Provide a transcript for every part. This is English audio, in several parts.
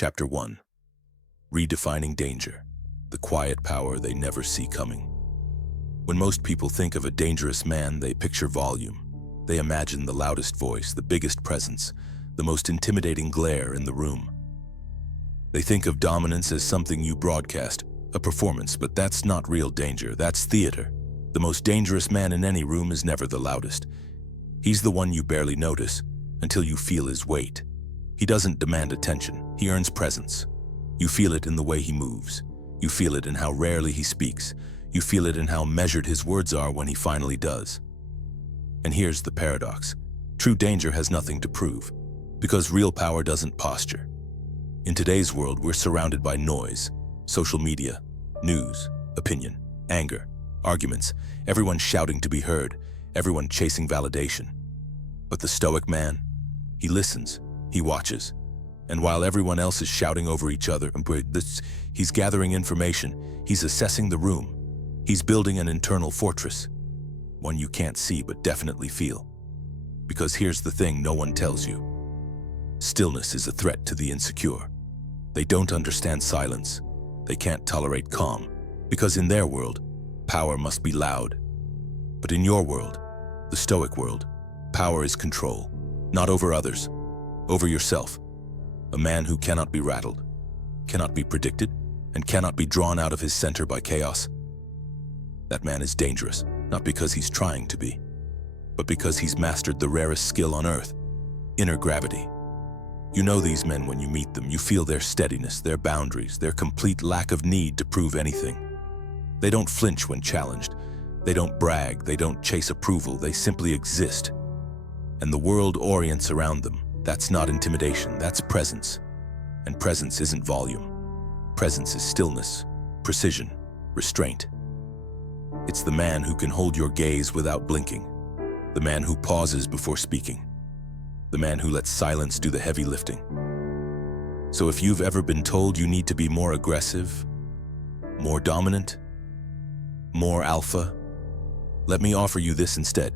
Chapter 1. Redefining Danger, the quiet power they never see coming. When most people think of a dangerous man, they picture volume. They imagine the loudest voice, the biggest presence, the most intimidating glare in the room. They think of dominance as something you broadcast, a performance, but that's not real danger, that's theater. The most dangerous man in any room is never the loudest. He's the one you barely notice until you feel his weight. He doesn't demand attention, he earns presence. You feel it in the way he moves. You feel it in how rarely he speaks. You feel it in how measured his words are when he finally does. And here's the paradox. True danger has nothing to prove, because real power doesn't posture. In today's world, we're surrounded by noise, social media, news, opinion, anger, arguments, everyone shouting to be heard, everyone chasing validation. But the Stoic man, he listens, he watches. And while everyone else is shouting over each other, he's gathering information, he's assessing the room, he's building an internal fortress, one you can't see but definitely feel. Because here's the thing no one tells you. Stillness is a threat to the insecure. They don't understand silence. They can't tolerate calm, because in their world, power must be loud. But in your world, the Stoic world, power is control, not over others, over yourself. A man who cannot be rattled, cannot be predicted, and cannot be drawn out of his center by chaos. That man is dangerous, not because he's trying to be, but because he's mastered the rarest skill on earth, inner gravity. You know these men when you meet them. You feel their steadiness, their boundaries, their complete lack of need to prove anything. They don't flinch when challenged. They don't brag. They don't chase approval. They simply exist. And the world orients around them. That's not intimidation. That's presence. And presence isn't volume. Presence is stillness, precision, restraint. It's the man who can hold your gaze without blinking. The man who pauses before speaking. The man who lets silence do the heavy lifting. So if you've ever been told you need to be more aggressive, more dominant, more alpha, let me offer you this instead.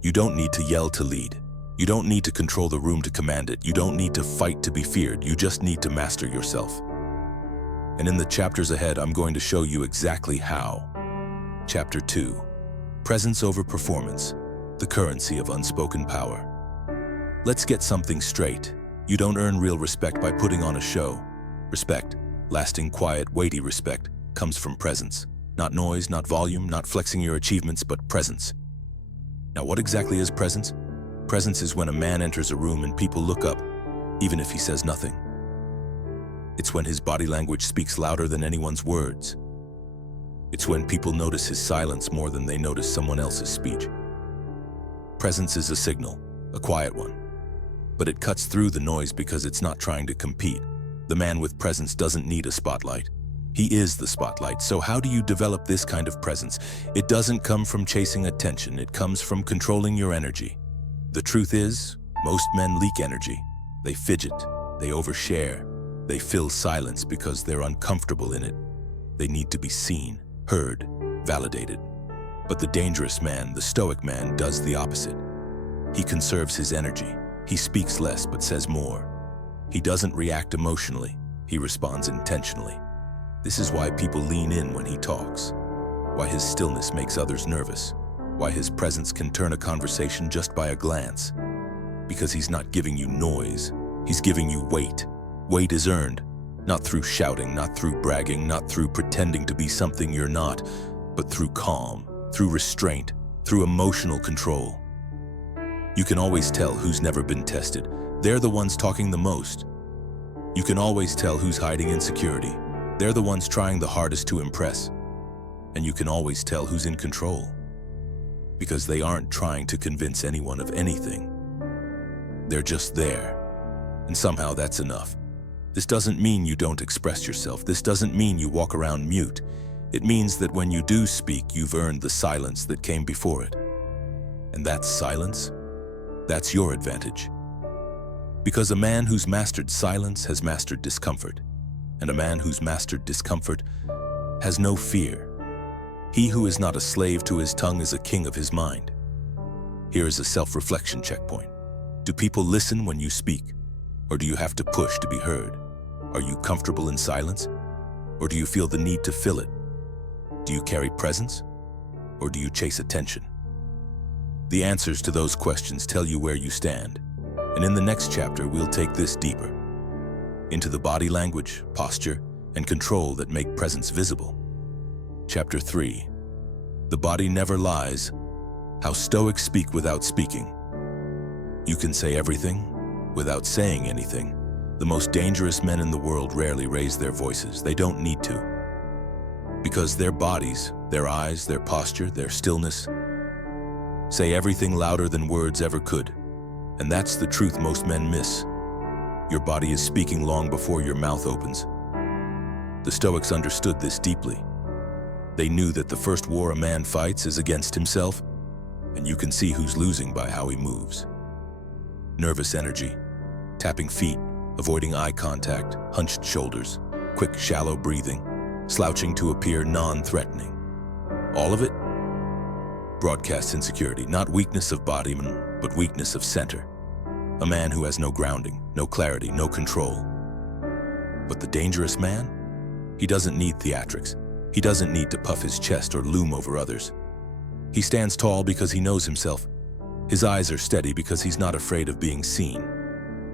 You don't need to yell to lead. You don't need to control the room to command it. You don't need to fight to be feared. You just need to master yourself. And in the chapters ahead, I'm going to show you exactly how. Chapter 2. Presence over performance, the currency of unspoken power. Let's get something straight. You don't earn real respect by putting on a show. Respect, lasting, quiet, weighty respect, comes from presence. Not noise, not volume, not flexing your achievements, but presence. Now, what exactly is presence? Presence is when a man enters a room and people look up, even if he says nothing. It's when his body language speaks louder than anyone's words. It's when people notice his silence more than they notice someone else's speech. Presence is a signal, a quiet one. But it cuts through the noise because it's not trying to compete. The man with presence doesn't need a spotlight. He is the spotlight. So how do you develop this kind of presence? It doesn't come from chasing attention. It comes from controlling your energy. The truth is, most men leak energy. They fidget, they overshare, they fill silence because they're uncomfortable in it. They need to be seen, heard, validated. But the dangerous man, the Stoic man, does the opposite. He conserves his energy. He speaks less but says more. He doesn't react emotionally. He responds intentionally. This is why people lean in when he talks. Why his stillness makes others nervous. Why his presence can turn a conversation just by a glance. Because he's not giving you noise. He's giving you weight. Weight is earned, not through shouting, not through bragging, not through pretending to be something you're not, but through calm, through restraint, through emotional control. You can always tell who's never been tested. They're the ones talking the most. You can always tell who's hiding insecurity. They're the ones trying the hardest to impress. And you can always tell who's in control. Because they aren't trying to convince anyone of anything. They're just there. And somehow that's enough. This doesn't mean you don't express yourself. This doesn't mean you walk around mute. It means that when you do speak, you've earned the silence that came before it. And that silence, that's your advantage. Because a man who's mastered silence has mastered discomfort, and a man who's mastered discomfort has no fear. He who is not a slave to his tongue is a king of his mind. Here is a self-reflection checkpoint. Do people listen when you speak? Or do you have to push to be heard? Are you comfortable in silence? Or do you feel the need to fill it? Do you carry presence? Or do you chase attention? The answers to those questions tell you where you stand. And in the next chapter, we'll take this deeper into the body language, posture, and control that make presence visible. Chapter 3. The body never lies. How Stoics speak without speaking. You can say everything without saying anything. The most dangerous men in the world rarely raise their voices. They don't need to. Because their bodies, their eyes, their posture, their stillness say everything louder than words ever could. And that's the truth most men miss. Your body is speaking long before your mouth opens. The Stoics understood this deeply. They knew that the first war a man fights is against himself, and you can see who's losing by how he moves. Nervous energy, tapping feet, avoiding eye contact, hunched shoulders, quick, shallow breathing, slouching to appear non-threatening. All of it broadcasts insecurity, not weakness of body, but weakness of center. A man who has no grounding, no clarity, no control. But the dangerous man? He doesn't need theatrics. He doesn't need to puff his chest or loom over others. He stands tall because he knows himself. His eyes are steady because he's not afraid of being seen.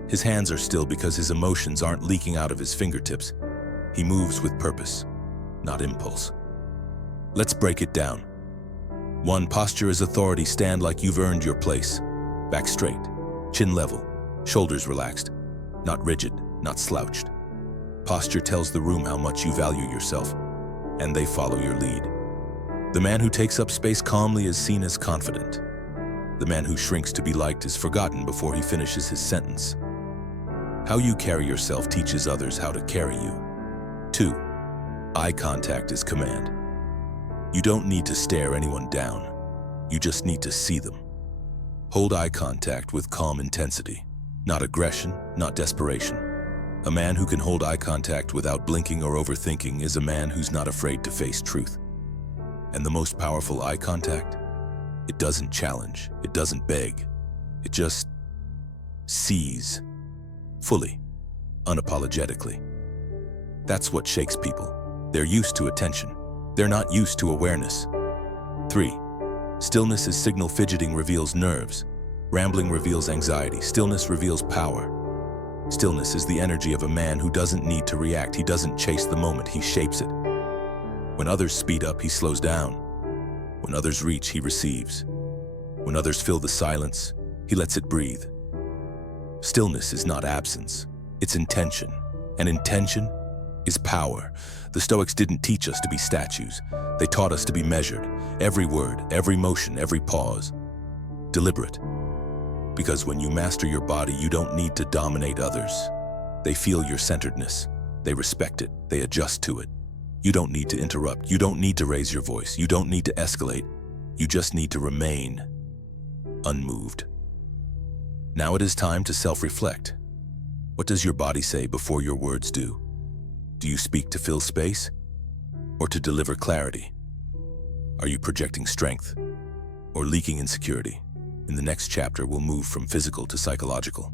His hands are still because his emotions aren't leaking out of his fingertips. He moves with purpose, not impulse. Let's break it down. 1. Posture is authority. Stand like you've earned your place. Back straight, chin level, shoulders relaxed, not rigid, not slouched. Posture tells the room how much you value yourself, and they follow your lead. The man who takes up space calmly is seen as confident. The man who shrinks to be liked is forgotten before he finishes his sentence. How you carry yourself teaches others how to carry you. 2. Eye contact is command. You don't need to stare anyone down. You just need to see them. Hold eye contact with calm intensity, not aggression, not desperation. A man who can hold eye contact without blinking or overthinking is a man who's not afraid to face truth. And the most powerful eye contact? It doesn't challenge, it doesn't beg. It just sees, fully, unapologetically. That's what shakes people. They're used to attention. They're not used to awareness. 3. Stillness is signal. Fidgeting reveals nerves. Rambling reveals anxiety. Stillness reveals power. Stillness is the energy of a man who doesn't need to react. He doesn't chase the moment, he shapes it. When others speed up, he slows down. When others reach, he receives. When others fill the silence, he lets it breathe. Stillness is not absence, it's intention. And intention is power. The Stoics didn't teach us to be statues. They taught us to be measured. Every word, every motion, every pause. Deliberate. Because when you master your body, you don't need to dominate others. They feel your centeredness. They respect it. They adjust to it. You don't need to interrupt. You don't need to raise your voice. You don't need to escalate. You just need to remain unmoved. Now it is time to self-reflect. What does your body say before your words do? Do you speak to fill space or to deliver clarity? Are you projecting strength or leaking insecurity? In the next chapter, we'll move from physical to psychological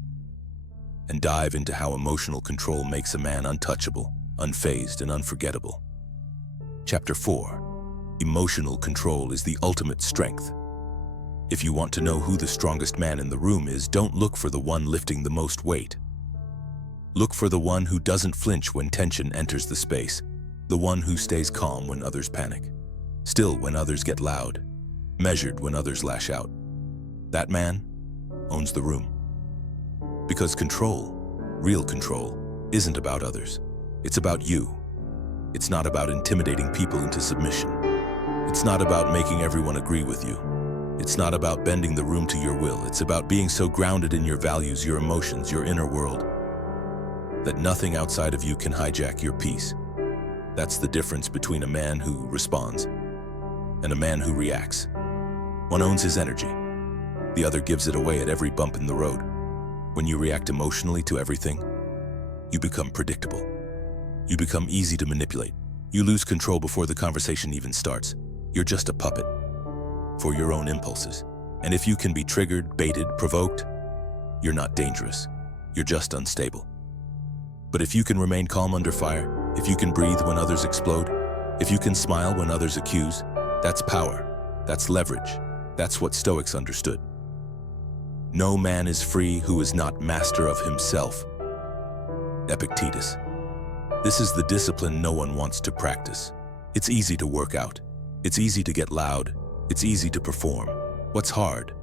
and dive into how emotional control makes a man untouchable, unfazed, and unforgettable. Chapter 4. Emotional control is the ultimate strength. If you want to know who the strongest man in the room is, don't look for the one lifting the most weight. Look for the one who doesn't flinch when tension enters the space, the one who stays calm when others panic, still when others get loud, measured when others lash out. That man owns the room. Because control, real control, isn't about others. It's about you. It's not about intimidating people into submission. It's not about making everyone agree with you. It's not about bending the room to your will. It's about being so grounded in your values, your emotions, your inner world, that nothing outside of you can hijack your peace. That's the difference between a man who responds and a man who reacts. One owns his energy. The other gives it away at every bump in the road. When you react emotionally to everything, you become predictable. You become easy to manipulate. You lose control before the conversation even starts. You're just a puppet for your own impulses. And if you can be triggered, baited, provoked, you're not dangerous. you're just unstable. But if you can remain calm under fire, if you can breathe when others explode, if you can smile when others accuse, that's power, that's leverage, that's what Stoics understood. No man is free who is not master of himself. Epictetus. This is the discipline no one wants to practice. It's easy to work out. It's easy to get loud. It's easy to perform. What's hard?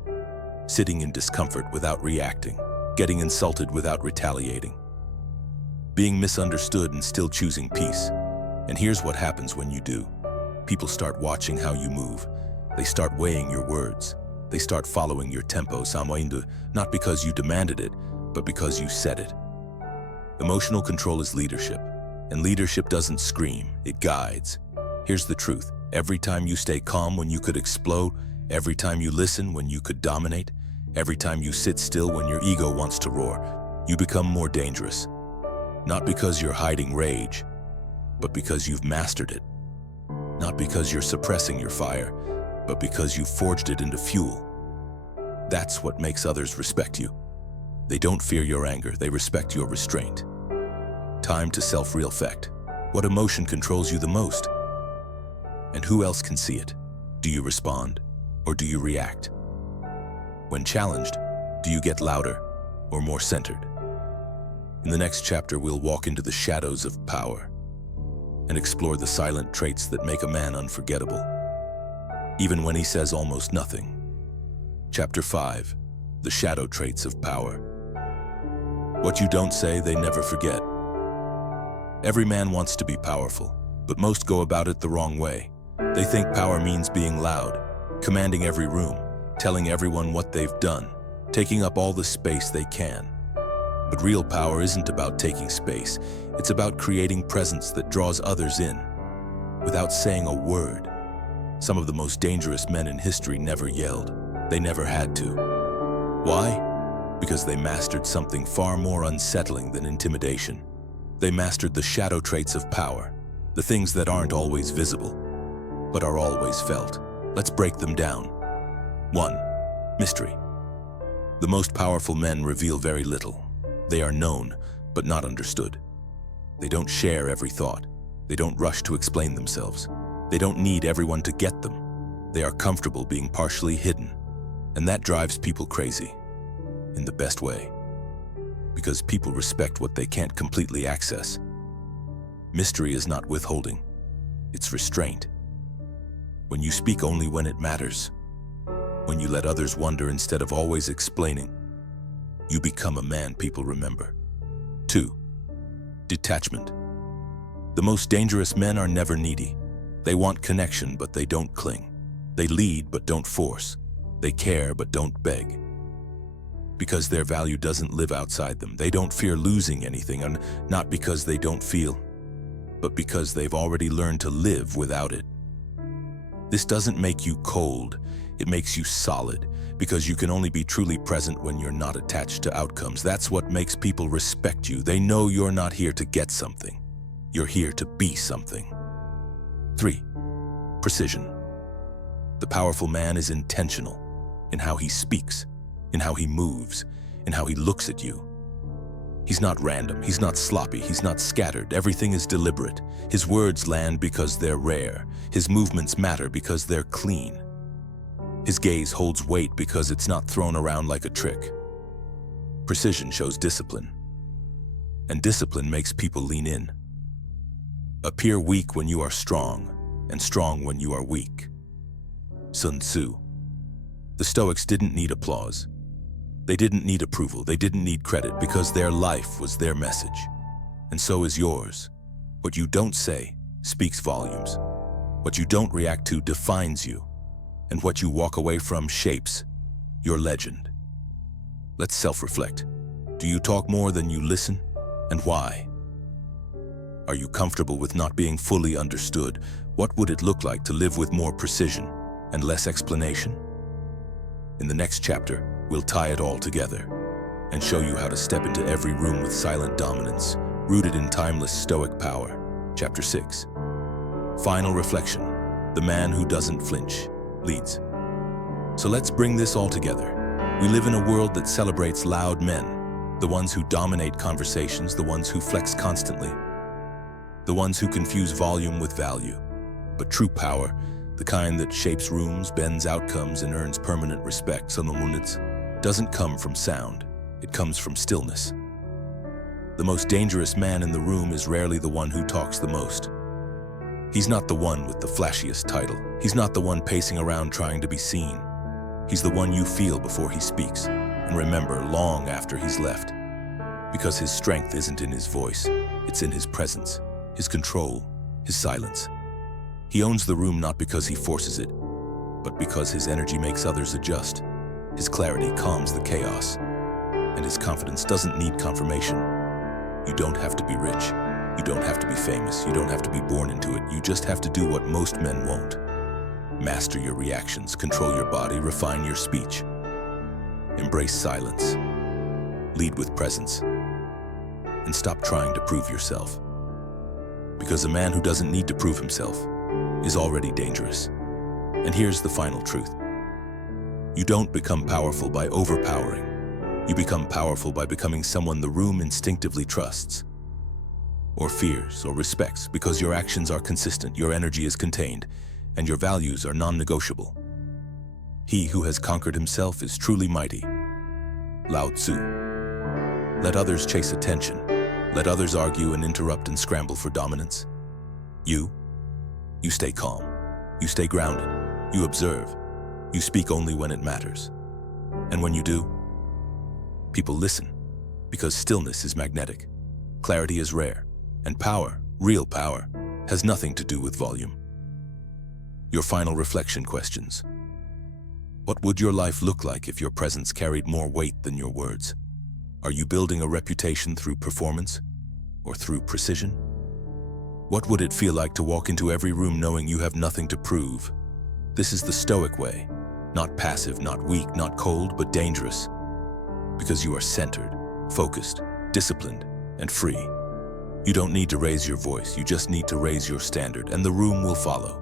Sitting in discomfort without reacting, getting insulted without retaliating, being misunderstood and still choosing peace. And here's what happens when you do. People start watching how you move. They start weighing your words. They start following your tempo, not because you demanded it, but because you said it. Emotional control is leadership, and leadership doesn't scream, it guides. Here's the truth. Every time you stay calm when you could explode, every time you listen when you could dominate, every time you sit still when your ego wants to roar, you become more dangerous. Not because you're hiding rage, but because you've mastered it. Not because you're suppressing your fire, but because you've forged it into fuel. That's what makes others respect you. They don't fear your anger, they respect your restraint. Time to self-reflect. What emotion controls you the most? And who else can see it? Do you respond, or do you react? When challenged, do you get louder or more centered? In the next chapter, we'll walk into the shadows of power and explore the silent traits that make a man unforgettable, even when he says almost nothing. Chapter 5, the shadow traits of power. What you don't say, they never forget. Every man wants to be powerful, but most go about it the wrong way. They think power means being loud, commanding every room, telling everyone what they've done, taking up all the space they can. But real power isn't about taking space. It's about creating presence that draws others in, without saying a word. Some of the most dangerous men in history never yelled. They never had to. Why? Because they mastered something far more unsettling than intimidation. They mastered the shadow traits of power, the things that aren't always visible, but are always felt. Let's break them down. 1. Mystery. The most powerful men reveal very little. They are known, but not understood. They don't share every thought. They don't rush to explain themselves. They don't need everyone to get them. They are comfortable being partially hidden. And that drives people crazy, in the best way. Because people respect what they can't completely access. Mystery is not withholding. It's restraint. When you speak only when it matters, when you let others wonder instead of always explaining, you become a man people remember. 2. Detachment. The most dangerous men are never needy. They want connection, but they don't cling. They lead, but don't force. They care, but don't beg. Because their value doesn't live outside them. They don't fear losing anything, and not because they don't feel, but because they've already learned to live without it. This doesn't make you cold. It makes you solid, because you can only be truly present when you're not attached to outcomes. That's what makes people respect you. They know you're not here to get something. You're here to be something. 3. Precision. The powerful man is intentional in how he speaks, in how he moves, in how he looks at you. He's not random, he's not sloppy, he's not scattered. Everything is deliberate. His words land because they're rare. His movements matter because they're clean. His gaze holds weight because it's not thrown around like a trick. Precision shows discipline, and discipline makes people lean in. Appear weak when you are strong, and strong when you are weak. Sun Tzu. The Stoics didn't need applause. They didn't need approval. They didn't need credit because their life was their message. And so is yours. What you don't say speaks volumes. What you don't react to defines you. And what you walk away from shapes your legend. Let's self-reflect. Do you talk more than you listen? And why? Are you comfortable with not being fully understood? What would it look like to live with more precision and less explanation? In the next chapter, we'll tie it all together and show you how to step into every room with silent dominance, rooted in timeless Stoic power. Chapter 6. Final reflection. The man who doesn't flinch leads. So let's bring this all together. We live in a world that celebrates loud men, The ones who dominate conversations, the ones who flex constantly, the ones who confuse volume with value. But true power, the kind that shapes rooms, bends outcomes, and earns permanent respect, doesn't come from sound. It comes from stillness. The most dangerous man in the room is rarely the one who talks the most. He's not the one with the flashiest title. He's not the one pacing around trying to be seen. He's the one you feel before he speaks and remember long after he's left. Because his strength isn't in his voice, it's in his presence, his control, his silence. He owns the room not because he forces it, but because his energy makes others adjust. His clarity calms the chaos, and his confidence doesn't need confirmation. You don't have to be rich. You don't have to be famous. You don't have to be born into it. You just have to do what most men won't. Master your reactions, control your body, refine your speech. Embrace silence. Lead with presence. And stop trying to prove yourself. Because a man who doesn't need to prove himself is already dangerous. And here's the final truth. You don't become powerful by overpowering. You become powerful by becoming someone the room instinctively trusts, or fears, or respects, because your actions are consistent, your energy is contained, and your values are non-negotiable. He who has conquered himself is truly mighty. Lao Tzu. Let others chase attention. Let others argue and interrupt and scramble for dominance. You stay calm. You stay grounded. You observe. You speak only when it matters. And when you do, people listen, because stillness is magnetic, clarity is rare, and power, real power, has nothing to do with volume. Your final reflection questions. What would your life look like if your presence carried more weight than your words? Are you building a reputation through performance or through precision? What would it feel like to walk into every room knowing you have nothing to prove? This is the Stoic way, not passive, not weak, not cold, but dangerous. Because you are centered, focused, disciplined, and free. You don't need to raise your voice, you just need to raise your standard, and the room will follow.